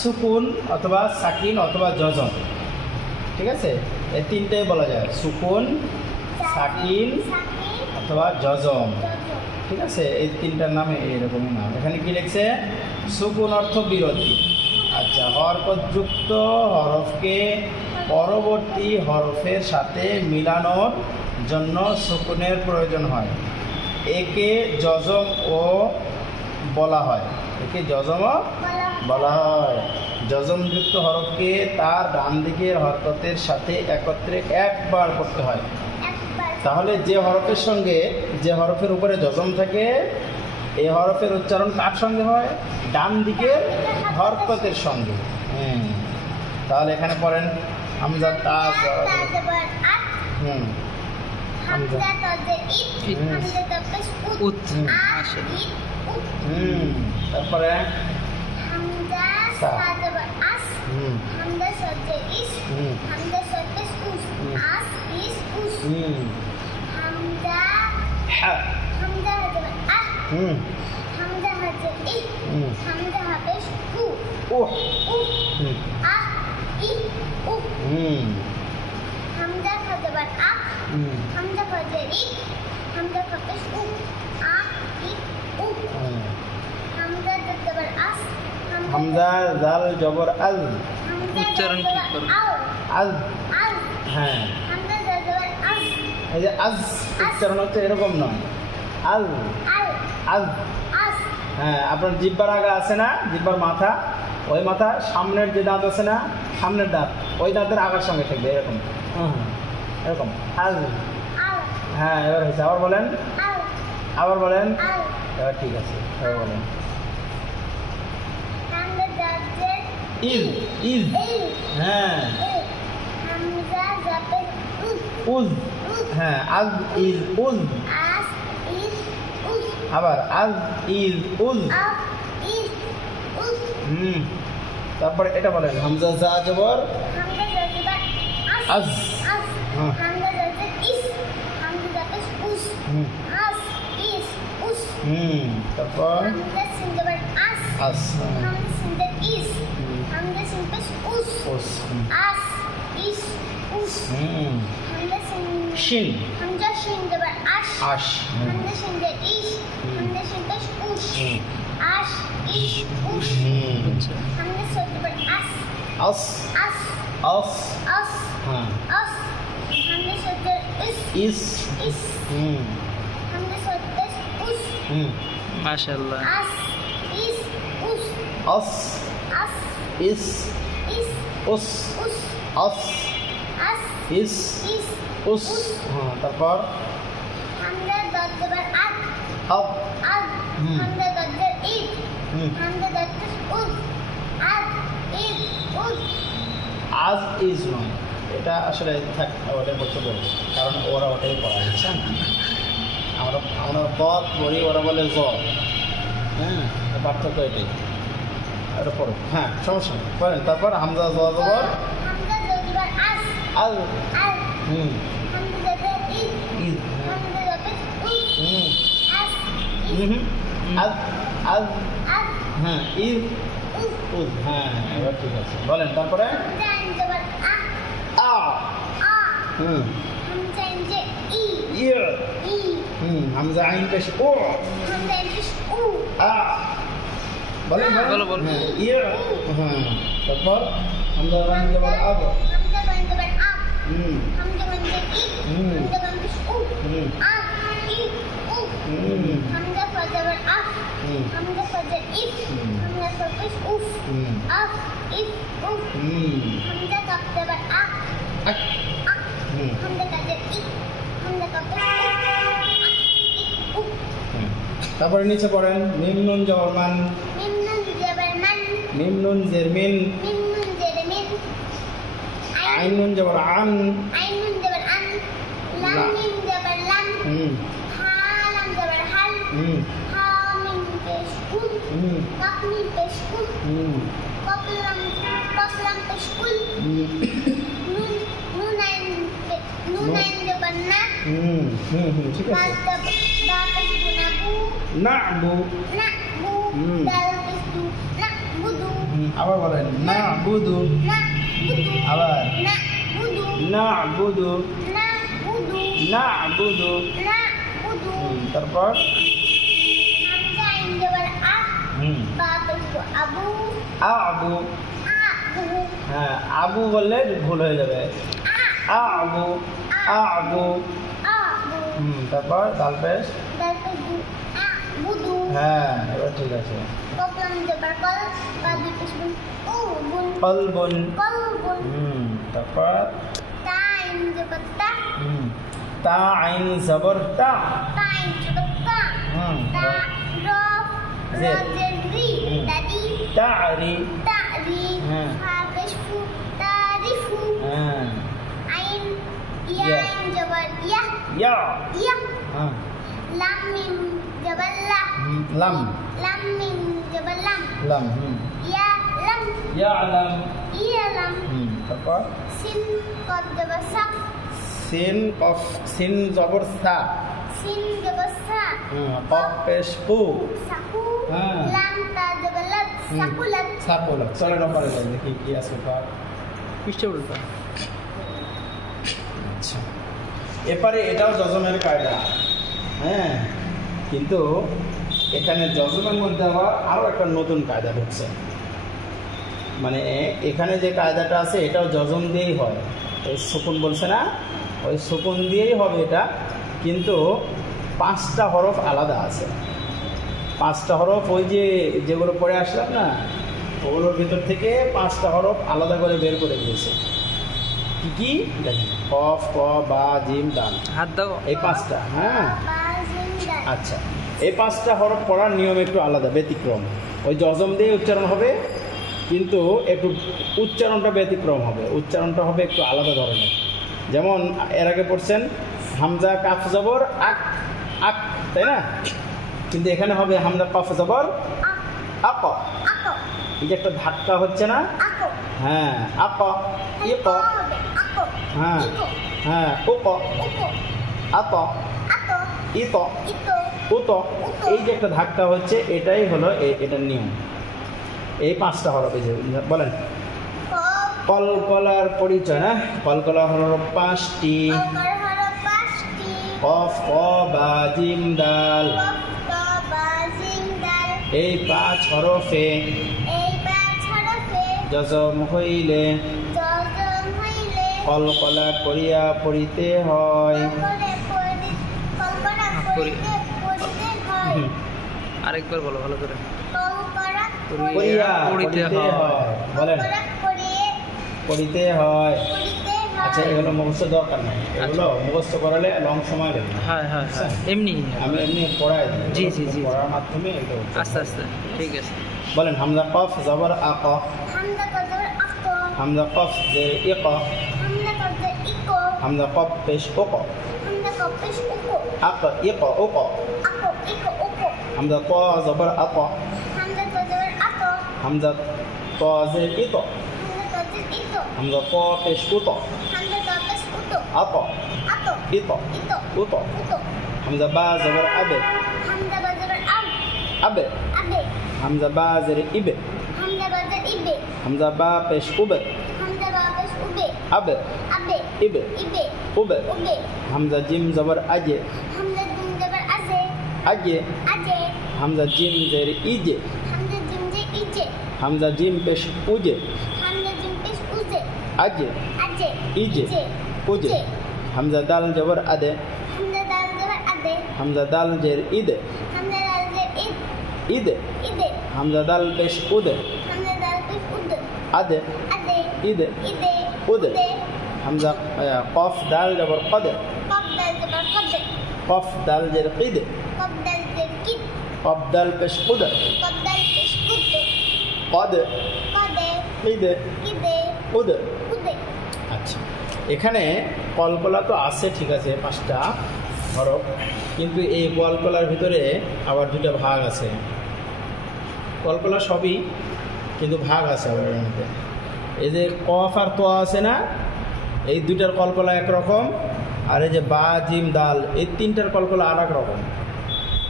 সুকুন অথবা সাকিন অথবা জজম, ঠিক আছে? এই তিনটাই বলা যায়, সুকুন, সাকিন অথবা জজম, ঠিক আছে? এই তিনটার নামে এইরকমই নাম। এখানে কি লিখছে? সুকুন অর্থ বিরতি। আচ্ছা, হরকতযুক্ত হরফকে পরবর্তী হরফের সাথে মিলানোর জন্য সুকুনের প্রয়োজন হয়। একে জজম ও বলা হয়, একে জজমও বলা হয়। জজমযুক্ত হরফকে তার ডান দিকের হরকতের সাথে একত্রে একবার করতে হয়। তাহলে যে হরফের সঙ্গে, যে হরফের উপরে জজম থাকে, এই হরফের উচ্চারণ কার সঙ্গে হয়? ডান দিকের হরকতের সঙ্গে। তাহলে এখানে পড়েন হামজা তাজ, তারপরে হামজা জাল জবর আল, উচ্চারণ ঠিক করুন। আল, হ্যাঁ, এই যে আজ উচ্চারণ হচ্ছে এরকম নয়, আল, আল, হ্যাঁ। আপনার জিহ্বার আগা আছে না, জিহ্বার মাথা, ওই মাথা সামনের যে দাঁত আছে না, সামনের দাঁত, ওই দাঁতের আগার সঙ্গে থাকবে এরকম, এরকম আল। হ্যাঁ, এবার হয়েছে। আবার বলেন, আবার বলেন, এবার ঠিক আছে, এবার বলেন। ইজ, ইজ, হ্যাঁ, উজ, হ্যাঁ, আজ ইজ উজ, আবার আজ ইজ উজ, তারপরে এটা বলেন হামজা জা জবর আজ, তারপর আস, শিন, আশ, আস, আস, হ্যাঁ, ইস, মাশাআল্লাহ। আস, ইস, উস, আস, ইস, উস, হ্যাঁ, তারপর আব, আজ ইজ নয়, এটা আসলে থাক, ওটাই করতে পারি, কারণ ওরা ওটাই পড়া, বুঝছেন? আমরা বদ বলি, ওরা বলে জ, হ্যাঁ, পার্থক্য এটাই। এটা পড়ো, হ্যাঁ, সমস্যা নেই, পড়েন। তারপর হামজা জ জবর আল, ইজ, আজ, আজ, হ্যাঁ, ইজ, উজ, হ্যাঁ, এবার ঠিক আছে, বলেন। তারপরে আ, হামজা আইন পেশ ও, আ, বলেন, হ্যাঁ, ইয়া, হ্যাঁ, তারপর হামজা আইন জবর আব, তারপরে নিচে পড়েন মিম নুন জবর মান, মিম নুন জের মিন, আইন নুন জবর আন, ঠিক আছে। Nabu, Dal is do. আবার বলেন না বুদু, আবার না বুদু, না বুদু। তারপর আবু, হ্যাঁ আবু বললে ভুল হয়ে যাবে। আবু, আবু। তারপর দাল পেশ, হ্যাঁ এবার ঠিক আছে। কলবুন, তারপর তা আইন জবর তা, তারি, ইয়া, লাম, লাম, ইয়ালাম, তারপর সিন কফ, সিন জবর সা, কফ পেশ কু, সাকুলাত। চলো নম্বরে যাই দেখি কি আছে পার। পৃষ্ঠা বলতে আচ্ছা, এবারে এটাও যজমের কায়দা, হ্যাঁ, কিন্তু এখানে যজমের মধ্যে আবার আরও একটা নতুন কায়দা ঢুকছে। মানে এখানে যে কায়দাটা আছে এটাও যজম দিয়েই হয়, ওই সুকুন বলছে না, ওই সুকুন দিয়েই হবে এটা, কিন্তু 5টা হরফ আলাদা আছে। 5টা হরফ ওই যে যেগুলো পড়ে আসলাম না, ওগুলোর ভিতর থেকে 5টা হরফ আলাদা করে বের করে দিয়েছে। কি কি দেখেন, কফ, ক, বা, জিম, দাল, হাত দাও। এই 5টা। হ্যাঁ আচ্ছা, এই 5টা হরফ পড়ার নিয়ম একটু আলাদা, ব্যতিক্রম। ওই যজম দিয়ে উচ্চারণ হবে, কিন্তু একটু উচ্চারণটা ব্যতিক্রম হবে, উচ্চারণটা হবে একটু আলাদা ধরনের। যেমন এর আগে পড়ছেন হামজা কাফ জবর আক, আক, তাই না? কিন্তু এখানে হবে হামজা কাফ জবর আক। এই যে একটা ধাক্কা হচ্ছে না, হ্যাঁ আক, ইক, হ্যাঁ হ্যাঁ উক, আত, ইত, উত, এই যে একটা ধাক্কা হচ্ছে, এটাই হলো এটার নিয়ম। এই 5টা হরফ। এই যে বলেন কলকলার পরিচয়, না কলকলা হলো 5টি, কফ, ক, বা, জিম, দাল, এই 5 হরফে যজম হইলে কলকলা করিয়া পড়িতে হয়। আরেকবার বলো ভালো করে। করিয়া পড়িতে হয়, বলেন পড়িতে হয়। আচ্ছা, এগুলো মুখস্থ দরকার নাই, এগুলো মুখস্থ করালে লং সময় লাগবে। হ্যাঁ হ্যাঁ হ্যাঁ, এমনি আমি এমনি পড়াই দিই। জি জি জি, পড়ার মাধ্যমে এটা আস্তে আস্তে ঠিক আছে। বলেন হামজা কফ জবর আক, হামজা কফ জের ইক, হামজা কফ পেশ উক, আক, ইক, উক, হামজা ত জবর আত, হামজা ত জের ইত, হামজা ত পেশ উত, আত, ইত, উত, হামজা বা জবর আবে, আবে, হামজা বা জের ইবে, হামজা বা পেশ উবে, আবে, ইবে, উবে, হামজা জিম জবর আজে, আজে, হামজা জিম জের ইজে, হামজা জিম পেশ উজে, আজে, ইজে, উজে, হামজা দাল জবর আদে, হামজা দাল জের ইদে, ইদে, হামজা দাল পেশ উদে, আদে, ইদে, উদে, হামজা কফ দাল জবর কদে, কফ দাল জের কিদে, কফ দাল পেশ উদে, কদে, কিদে, উদে। আচ্ছা, এখানে কলকলা তো আছে, ঠিক আছে 5টা হরফ, কিন্তু এই কলকলার ভিতরে আবার 2টা ভাগ আছে। কলকলা সবই, কিন্তু ভাগ আছে আবার এর মধ্যে। এই যে কফ আর তো আছে না, এই 2টার কলকলা একরকম, আর এই যে বা, জিম, দাল, এই 3টার কলকলা আর এক রকম।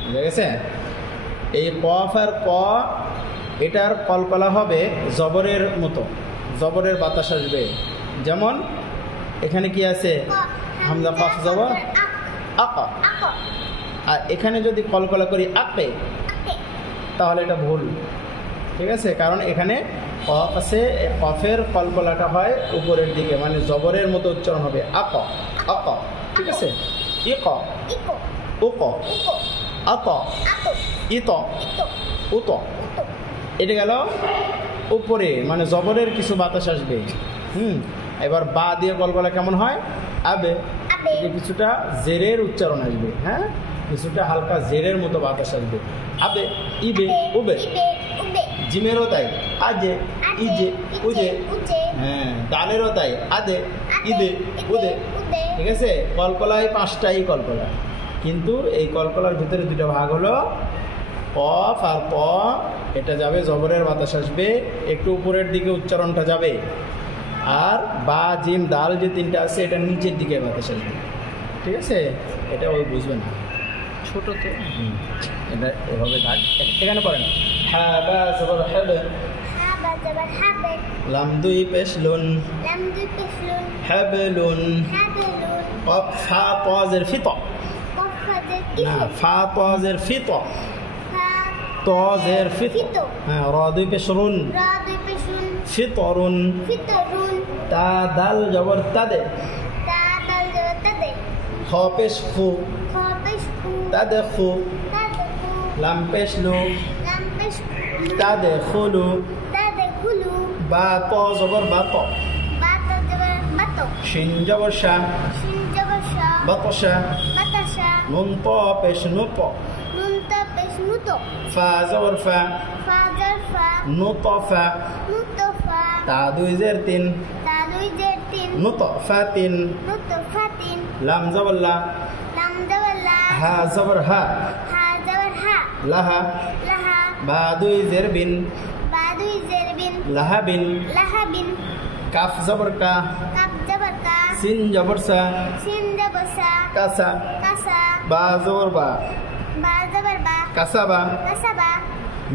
বুঝা গেছে? এই কফ আর ক এটার কলকলা হবে জবরের মতো, জবরের বাতাস আসবে। যেমন এখানে কি আছে, হামজা কফ জবর আক, আর এখানে যদি কলকলা করি আকে, তাহলে এটা ভুল। ঠিক আছে, কারণ এখানে কফ আছে, কফের কলকলাটা হয় উপরের দিকে, মানে জবরের মতো উচ্চারণ হবে আক আক। ঠিক আছে, ইক উক আত ইত উত, এটা গেল উপরে, মানে জবরের কিছু বাতাস আসবে। এবার বা দিয়ে কলকলা কেমন হয়, আবে, কিছুটা জেরের উচ্চারণ আসবে। হ্যাঁ, কিছুটা হালকা জেরের মতো বাতাস আসবে। আবে ইবে উবে, জিমেরও তাই, আজে ইজে উজে। হ্যাঁ, দালেরও তাই, আদে ইদে উদে। ঠিক আছে, কলকলায় 5টাই কলকলা, কিন্তু এই কলকলার ভিতরে 2টা ভাগ হলো কফ আর ক। এটা যাবে জবরের বাতাস আসবে, একটু উপরের দিকে উচ্চারণটা যাবে। আর বা জিম দাল যে 3টা আছে, এটা নিচের দিকে বাতাস আসবে। ঠিক আছে, এটা ওই বুঝবে না, ছোট তো। এটা এভাবে থাক, এখানে পড়েন। হ্যাঁ বা জবর হবে, লাম দুই পেশ লুন, হাবলুন, কফ ফা তাজের ফিত, না ফা তাজের ফিত, তাজের ফিত। হ্যাঁ, র দুই পেশ রুন, ফিতরুন, তা দাল জবর তাদে, খ পেশ খু, তাদে খু, লাম পেশ লু, তাদে খুলু, বা ত জবর বাত, শিন জবর শা, বাতশা, নুন ত পেশ নুত, ফা জবর ফা, নুতফা, তা দুই জের 3, নুতফাতিন, লাম জবর লা, হা জবর হা, লাহা, বা দুই জের বিন, লাহাবিন, কাফ জবর কা, সিন জবর সা, কাসা, বা জবর বা, কাসাবা,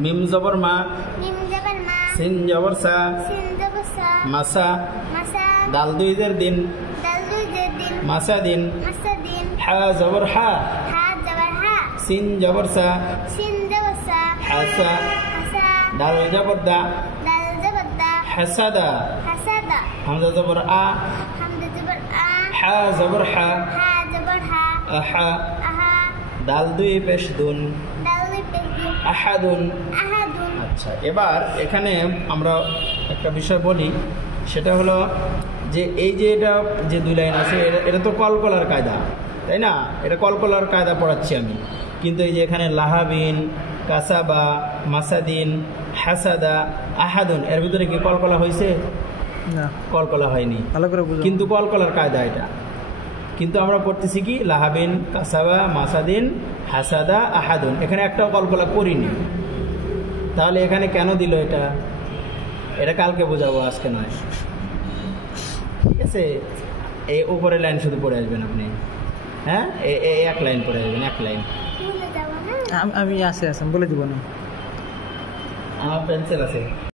মিম জবর মা, সিন জবর সা, মাসা, দাল দুই জের দিন, মাসা দিন, হা জবর হা, সিন জবর সা, হাসা, দাল জবর দা, হাসাদা, হামজা জবর আ, হা জবর হা, আহা, দাল দুই পেশ দুন, আহাদুন। আচ্ছা, এবার এখানে আমরা একটা বিষয় বলি, সেটা হলো যে এই যে এটা যে 2 লাইন আছে, এটা তো কলকলার কায়দা, তাই না? এটা কলকলার কায়দা পড়াচ্ছি আমি, কিন্তু এই যে এখানে লাহাবিন, কাসাবা, মাসাদিন, হাসাদা, আহাদুন, এর ভিতরে কি কলকলা হয়েছে? না, কলকলা হয়নি, ভালো করে বুঝুন। কিন্তু কলকলার কায়দা এটা। কিন্তু আমরা পড়তেছি কি, লাহাবিন, কাসাবা, মাসাদিন, হাসাদা, আহাদুন, এখানে একটাও কলকলা করিনি। তাহলে এখানে কেন দিল এটা? এটা কালকে বোঝাবো, আজকে নয়। ঠিক আছে, এই উপরের লাইন শুধু পড়ে আসবেন আপনি। হ্যাঁ, এক লাইন পড়ে আসবেন, এক লাইন। আমি আছে বলে দিব না, আমার পেন্সিল আছে।